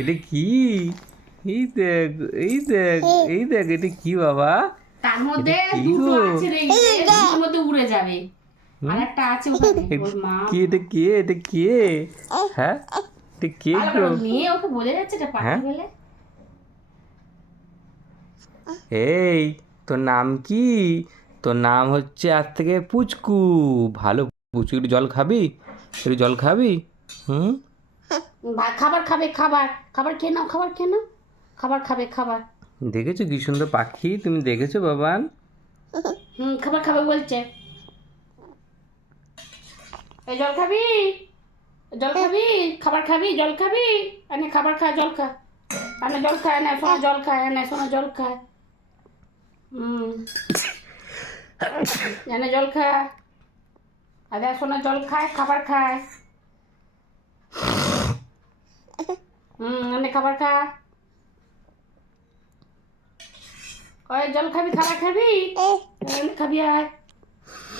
এটা কি? এই দেখ, এই দেখ, এই দেখ, এটা কি বাবা? তার মধ্যে এটা কি দুটো গো? আছে রে, দুটোর মধ্যে উড়ে যাবে। আর একটা আছে ওখানে ওর মা। কি এটা কে? এটা কে? হ্যাঁ, এটা কে ভালো গো? করে মেয়ে ওকে বোঝা যাচ্ছে এটা পাখি হ্যাঁ, বলে। এই তোর নাম কি? তোর নাম হচ্ছে আজ থেকে পুচকু। ভালো পুচকু, একটু জল খাবি? একটু জল খাবি? হুম। খাবার খাবে, খাবার খাবার খেয়ে নাও, খাবার খেয়ে নাও, খাবার খাবে, খাবার। দেখেছো কি সুন্দর পাখি? তুমি দেখেছো বাবান? খাবার খাবে বলছে। এই জল খাবি, জল খাবি, খাবার খাবি, জল খাবি। এনে খাবার খা, জল খা। এনে জল খা, এনে সোনা জল খা, এনে সোনা জল খা। এনে জল খা। আরে সোনা জল খায়, খাবার খায়। এনে খাবার খা। ওই জল খাবি, খাবার খাবি, এনে খাবি আয়।